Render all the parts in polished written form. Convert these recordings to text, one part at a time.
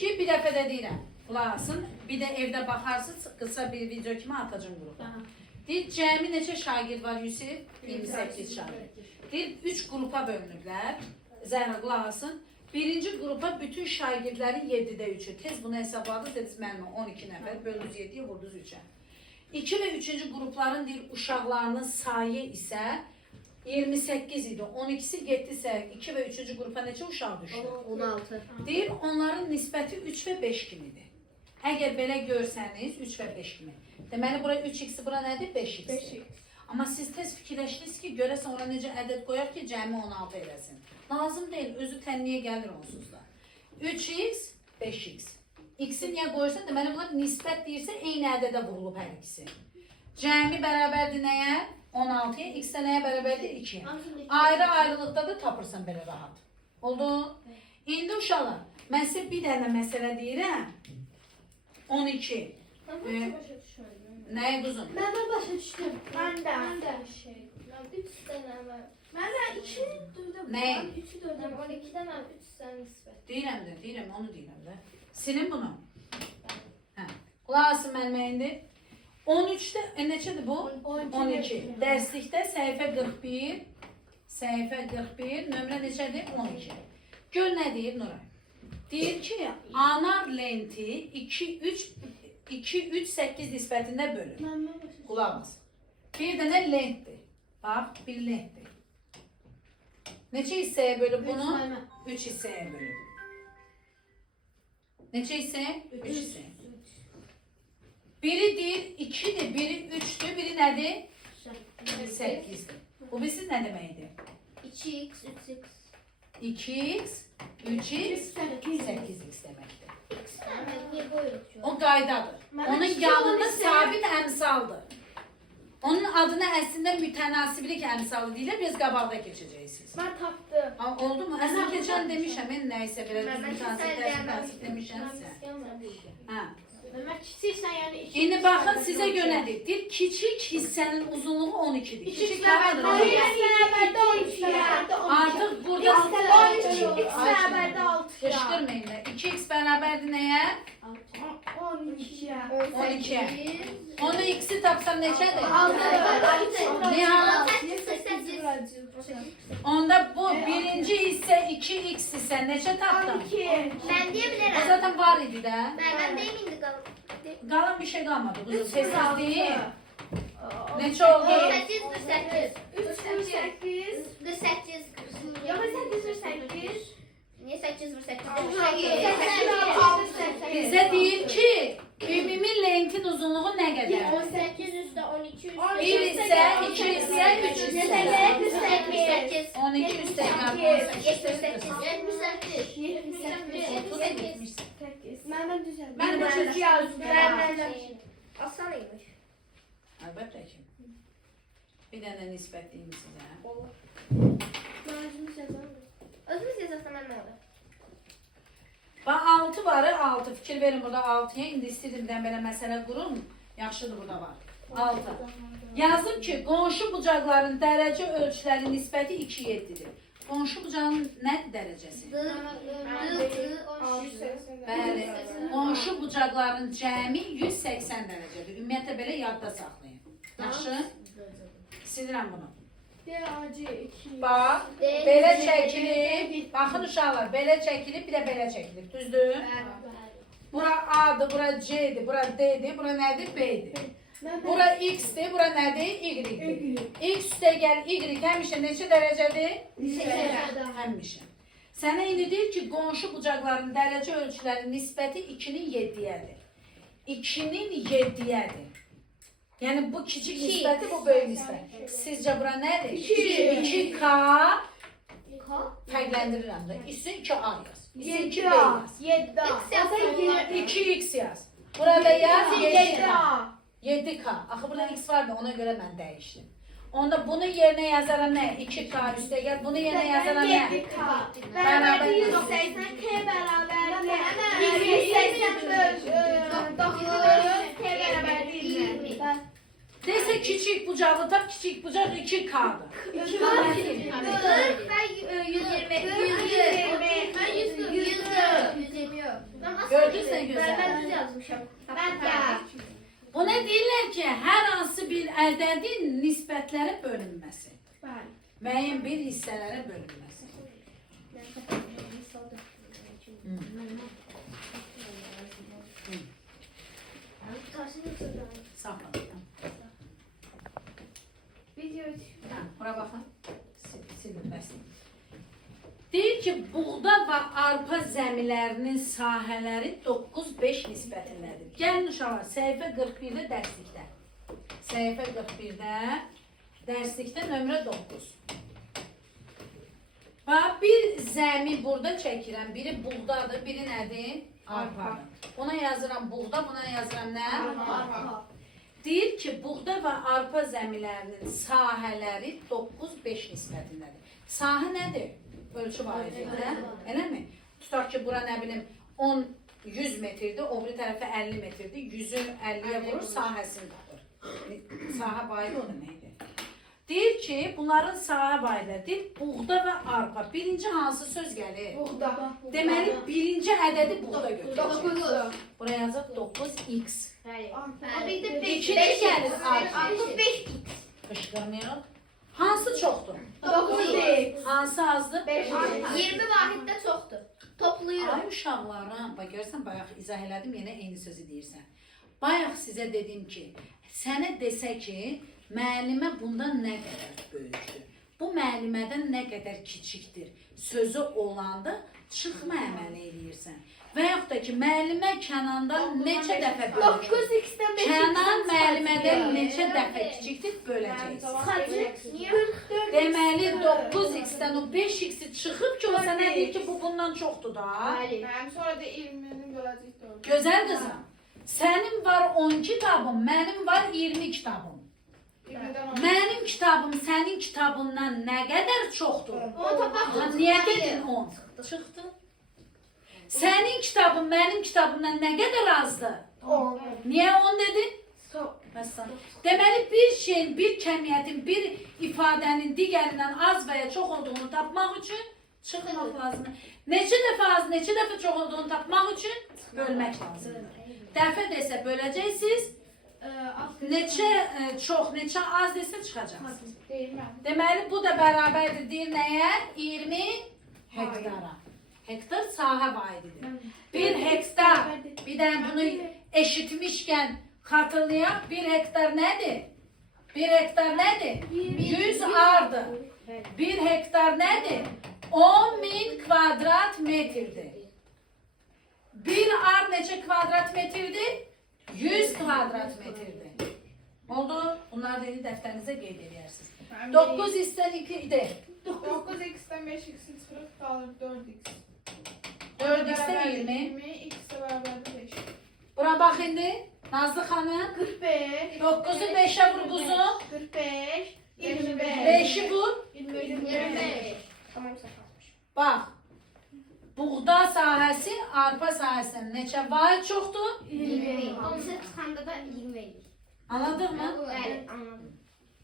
ki, bir dəfə də deyirəm, qulağasın, bir də evdə baxarsınız, qısa bir video kimi atacım qrupa. Deyir, cəmi neçə şagird var Yusif? 28 şagird. Deyir, 3 qrupa bölünüblər, Zəhra qulağasın. Birinci qrupa bütün şagirdlərin 7-də 3'ü. Tez bunu hesabladınız, dediniz mənimlə 12 nəfər, böldünüz 7'ye, vurdunuz 3'ə. 2 ve 3. qrupların deyir, uşaqlarının sayı isə 28 idi. 12'si getdisə 2 ve 3. qrupa neçə uşaq düşdü? 16. Deyir, onların nisbəti 3 ve 5 kimidir. Əgər belə görsəniz 3 ve 5 kimi. Deməli, bura 3x, bura nədir? 5x. Amma siz tez fikirləşdiniz ki, görəsən ona necə ədəd qoyaq ki, cəmi 16 eləsin. Lazım deyil, özü tənliyə gəlir onsuz da. 3x, 5x. X-i niyə qoyursan? Deməli, bunlar nisbət deyirsə, eyni ədədə vurulub hər ikisi. Cəmi bərabərdir nəyə? 16'ya, x də nəyə bərabərdir? 2'ye. Ayrı-ayrılıqda da tapırsan belə rahat. Oldu? İndi uşaqlar, mən sizə bir dənə məsələ deyirəm. 12. Nəyə quzum? Ben de başa düştüm. Ben de. Ben de. Şey. 3 tane var. Ben de 2 dördüm. Ne? 3'ü dördüm. 12'den var 3 tane nispet. Deyirəm, onu deyirəm də. Silin bunu. Hə. Qulaq asın mənimə indi. 13'də, neçədir bu? 12. Dərslikdə səhifə 41, nömrə neçədir? 12. Gör nə deyir Nuray? Deyir ki, anar lenti 2-3-8 nisbətində bölür. Ben de başa düştüm. Qulaq as. Bir dənə lentdir. Bax, bir lentdir. Neçə hissəyə bölüb bunu? 3 hissəyə bölüb. Neçə hissəyə? 3 hissəyə. Biri deyir 2'dir, biri 3'tür, biri nədir? 8'dir. Bu bilsiz nə deməkdir? 2x, 3x. 2x, 3x, 8x deməkdir. Niye koyduk şu an? O qaydadır. Mən Onun iki yanında onu istəyirəm. sabit əmsaldır. Onun adına əslində mütənasiblik əmsalı deyilər, biz qabaqda keçəcəksiniz. Ben taptım. Oldu mu? Əslində keçən demişəm, mən nəysə belə düz Ben mütənasib demişəmsə. Hə. Ben küçüksen yani 2. İndi baxın sizə görədir. Deyir, kiçik hissənin uzunluğu 12'dir. Kiçik havadır. Hayır, beraber de 12 ya. Artıq burada 12, x beraber de 6 ya. qışqırmayın da. 2x bərabərdir nəyə? 12 ya. 12'ye. Onu x'i tapsam neçədir? 6. Nihal. Onda bu birinci hissə 2x ise neçə tapdın? 12. Ben O diyebilirim. zaten var idi də. Ben değil miydi kalın? Qalan bir şey qalmadı. Bu sessiz değil. 3 Neçə oldu? 8, 48. 8. 48. Yok 8 8. Niye 8 vur 8? Bizə deyir ki, ümumi lentin uzunluğu nə qədər? 18 üstü 12 üstü. 1 isə, 2 isə, 3 isə. 78. 12 üstə 78. 78. Ben düzeldim. Ben Ben de çocuk yazdım. Asanıymış. Əlbəttə ki. Bir dənə nisbət deyim sizə. Özümüz yazarsan ben ne olur? Bax 6 varı 6. Fikir verin burada 6'ya. İndi istəyirdim bir dənə belə məsələ qurum. Yaxşıdır burada var. 6. Yazdım ki, qonşu bucaqların dərəcə ölçüləri nisbəti 2-7'dir. Qonşu bucağın nə dərəcəsi? Bəli. Qonşu bucaqların cəmi 180 dərəcədir. Ümumiyyətlə belə yadda saxlayın. Yaxşı? Silirəm bunu. Bax, belə çəkilib. Baxın uşaqlar, belə çəkilib, bir də belə çəkilib. Düzdür? Bura A'dır, bura C'dir, bura D'dir, bura nədir? B'dir. Bura X'dir, bura nədir? Y'dir. X üstə gəl, Y həmişə neçə dərəcədir? Həmişə. Sənə indi deyir ki, qonşu bucaqların dərəcə ölçüləri nisbəti 2'nin 7'yədir. 2'nin 7'yədir. Yəni bu kiçik nisbəti, bu böyük nisbət. Sizcə bura nədir? 2K fərqləndirirəm də. İsin 2A yaz. İsin 2B yaz. 2X yaz. Burada yaz 7K. 7K. Axı burada X var da ona görə mən dəyişdim. Onda bunun yerinə yazaram nə? 2K üstə gəl. Bunun yerinə yazaram nə? Beraber 180 K beraber 180 9 K beraber değil mi? Desə kiçik bucağı tap, kiçik bucaq 2K'dır. 2 var ki. 40 ben 120. 120. Ben 140. 120 yok. Ben Gördün sen gözəl. Ben düz yazmışım. Ben de. Buna deyirlər ki, hər hansı bir ədədin nisbətlərə bölünməsi. Bəli. Müəyyən bir hissələrə bölünməsi. Sağ olun. Video Hə, bura baxın. Silinməsin. Deyir ki, buğda və arpa zəmilərinin sahələri 9-5 nisbətindədir. Gəlin uşaqlar, səhifə 41-də dərslikdə. Səhifə 41-də dərslikdə nömrə 9. Və bir zəmi burada çəkirəm. Biri buğdadır, biri nədir? Arpadır. Buna yazıram buğda, buna yazıram nə? Arpa. Deyir ki, buğda və arpa zəmilərinin sahələri 9-5 nisbətindədir. Sahə nədir? Ölçü vahidi, eləmi? Tutaq ki, bura nə bilim 100 metrdir, o biri tərəfə 50 metrdir. 100-ü 50-yə vurur, sahəsini tapır. Sahə vahidi o deməkdir. Deyir ki, bunların sahə vahidiləri deyir, buğda və arpa. Birinci hansı söz gəlir? Buğda. Deməli, birinci ədədi buğda götürəcək. 9. Buraya yazaq 9x. Bir de İkinci gəlir arpa. 5 Qışqırmayaq. Hansı çoxdur? 9x. Hansı azdır? 5x. 20 vahiddə çoxdur. Toplayırıq. Ay uşaqlarım, bax görsən bayaq izah elədim, yenə eyni sözü deyirsən. Bayaq sizə dedim ki, sənə desə ki, müəllimə bundan nə qədər böyükdür, bu müəllimədən nə qədər kiçikdir sözü olanda çıxma əməl eləyirsən. Və yaxud da ki, müəllimə Kənandan neçə dəfə böyükdür? 9x-dən 5x. Kənan müəllimədən neçə dəfə kiçikdir, böləcəksin. Xacı. Deməli 9x-dən o 5x-i çıxıb ki, o sənə deyir ki, bu bundan çoxdur da. Mənim sonra da 20-nin böləcək doğru. Gözəl qızım, sənin var 10 kitabın, mənim var 20 kitabım. 20-dən 10. Mənim kitabım sənin kitabından nə qədər çoxdur? Onu tapaq. Ha, niyə dedin 10? Çıxdı. Sənin kitabın mənim kitabımdan nə qədər azdır? 10. Niyə 10 dedin? Məsələn. Deməli bir şeyin, bir kəmiyyətin, bir ifadənin digərindən az və ya çox olduğunu tapmaq üçün çıxmaq lazımdır. Neçə dəfə az, neçə dəfə çox olduğunu tapmaq üçün bölmək lazımdır. Dəfə desə böləcəksiniz, neçə çox, neçə az desə çıxacaqsınız. Deyirəm. Deməli bu da bərabərdir deyir nəyə? 20 hektara. Hektar sahə vahididir. Bir hektar, bir də bunu eşitmişkən xatırlayaq, bir hektar nədir? Bir hektar nədir? 100 ardır. Bir hektar nədir? 10.000 kvadrat metrdir. Bir ar neçə kvadrat metrdir? 100 kvadrat metrdir. Oldu? Bunları dedi dəftərinizə qeyd edərsiniz. 9 istən 2 idi. 9x-dən 5x-in çıxırıq, qalır 4x. 4 istən 20. 20, x də bərabərdir 5. Bura bax indi. Nazlı xanım. 45. 9'u 5'e vur kuzum. 45. 25. 5'i vur. 25. Tamam saxlamış. Bak. Buğda sahəsi arpa sahəsindən neçə vahid çoxdur? 20. Onu çıxanda da 20 verir. Anladın mı? Evet, anladım.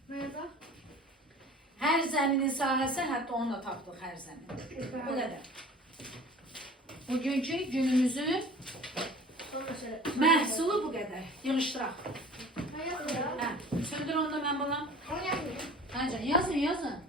Merhaba. Hər zəminin sahəsi, hətta onu da tapdıq hər zəmin. Bu qədər. Bugünkü günümüzün Sonra söyle. məhsulu bu qədər. Yığışdıraq. Hayır. Hə, söndür onu da mən bulam. Onu yazmıyorum. Hə, yazın, yazın.